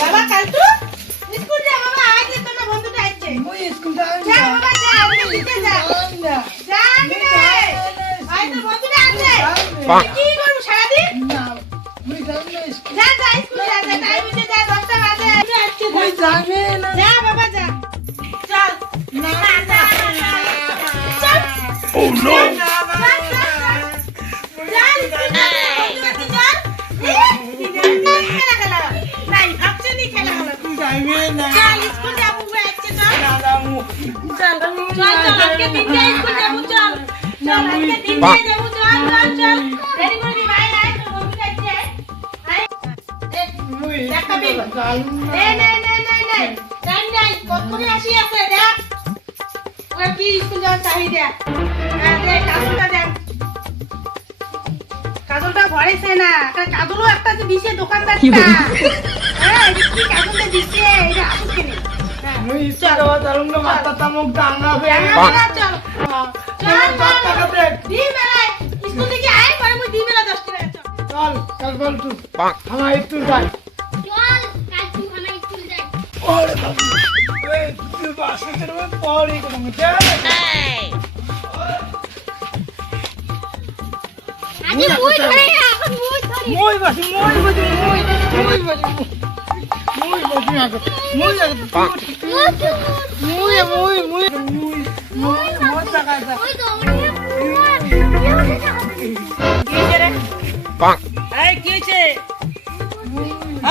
বাবা কাল তো স্কুল যা বাবা আজ তো না বন্ধুটা আসছে মই স্কুল যাই যা বাবা যা আজকে দিতে যা যা রে আজ তো বন্ধুটা আসছে কি করব সারা দিন না মই যাই না স্কুল যা যা স্কুল যা যা টাইম হইছে যা 10টা বাজে আসছে মই যাবে না যা বাবা যা চল না চল Oh no! যাবে না মই কাজলটা ভরেছে না কাজলও একটা যে দিছে দোকানদারটা হ্যাঁ কি কাজলটা দিছে এটা আসুক কেনে মই স্কুল যাওয়া দারুণ না মাথা তামুক দাঙ্গাবে চল দি মেলায় স্কুল থেকে আয় পরে মুই দি মেলা 10 টাকা চল চল কাল বল তুই আমার একটু যাই ওরে বাবা এই তুই বাসা করবে পড়ি কোন মতে মই বাসি আগে মই টাকা এই কি হইছে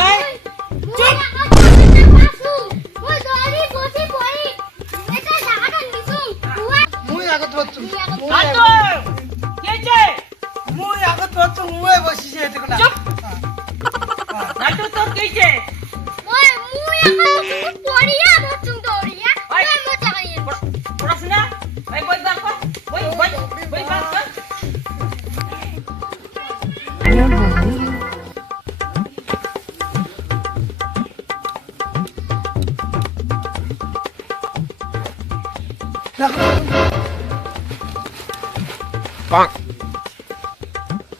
এই মই আগত বচ্চু আতো কি হইছে মই আগত বচ্চু মই বসিছে এতে কোনা চুপ নাটু তো কি হইছে পড়াশোনা এই বই বার কর বই বার কর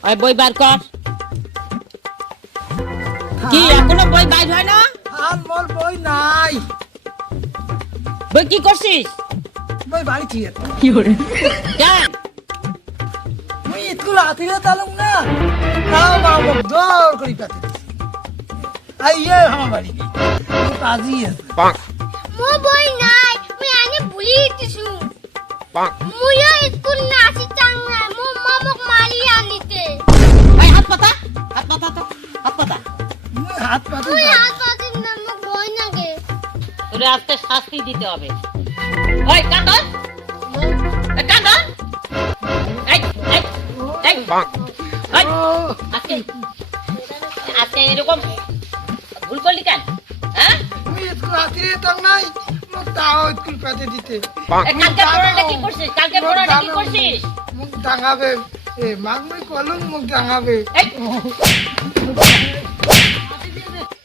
ওই বই বার কর কি এখনো বই বাইর হয় না আর মোর বই নাই বই কি করছিস বই বাড়ি ঠিক কেন মই স্কুল আতিলে তালুম না তাও বাবা দৌড় করি পাতে আইয়ে আমার বাড়ি কাজী আছে ওই হাত পাতা তো হাত পাতা মই হাত পাতে তোরে আজকে শাস্তি দিতে হবে ওই কান্দন কান্দন এই এই এই ওই আজকে আজকে এরকম ভুল করলি কেন হ্যাঁ মই স্কুল আতিলে তাল নাই মোক তাও স্কুল পাতে দিতে কালকে পড়াটা কি করছিস কালকে পড়াটা কি করছিস মোক ডাঙাবে এ মাক মই কলম মোক ডাঙাবে এই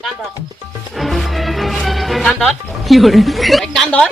কান্দন কান্দন কি হরে কান্দন